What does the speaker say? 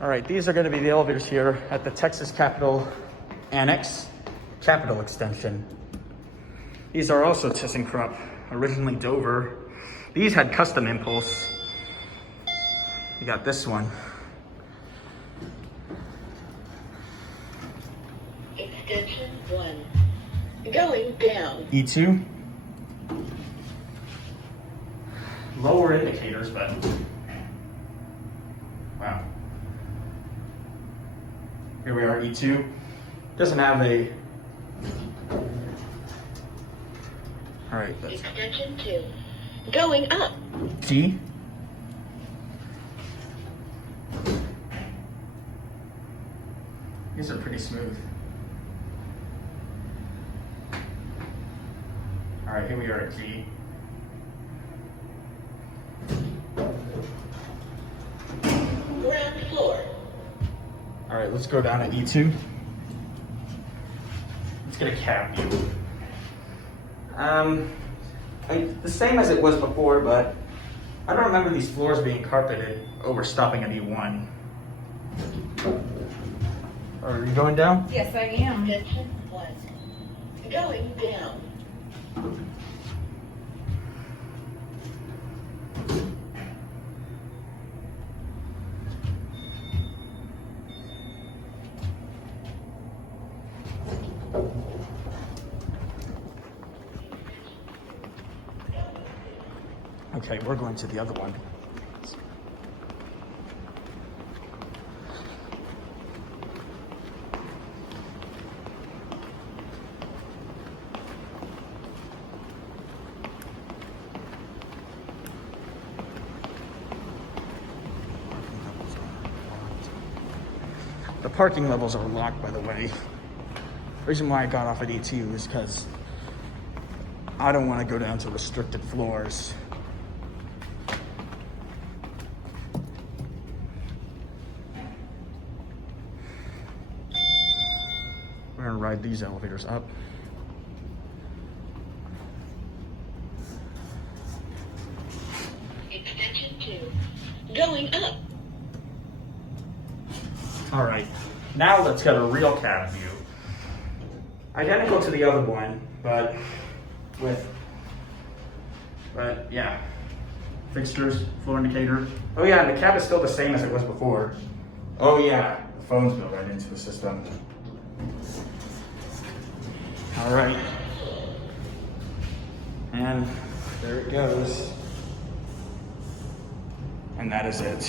All right, these are gonna be the elevators here at the Texas Capitol Annex, Capitol Extension. These are also ThyssenKrupp, originally Dover. These had Custom Impulse. You got this one. Extension 1. Going down. E2. Lower indicators, but wow. Here we are, E2. Doesn't have a... All right, that's Extension 2. Going up. G. These are pretty smooth. All right, here we are at G. Ground floor. All right, let's go down to E2. Let's get a cab view. The same as it was before, but I don't remember these floors being carpeted. Oh, we're stopping at E1. Are you going down? Yes, I am. Extension 1. Going down. Okay, we're going to the other one. The parking levels are locked, by the way. The reason why I got off at E2 is because I don't want to go down to restricted floors. We're gonna ride these elevators up. Extension 2. Going up. All right, now let's get a real cab view. Identical to the other one, but yeah. Fixtures, floor indicator. Oh yeah, and the cab is still the same as it was before. Oh yeah, the phone's built right into the system. All right. And there it goes. And that is it.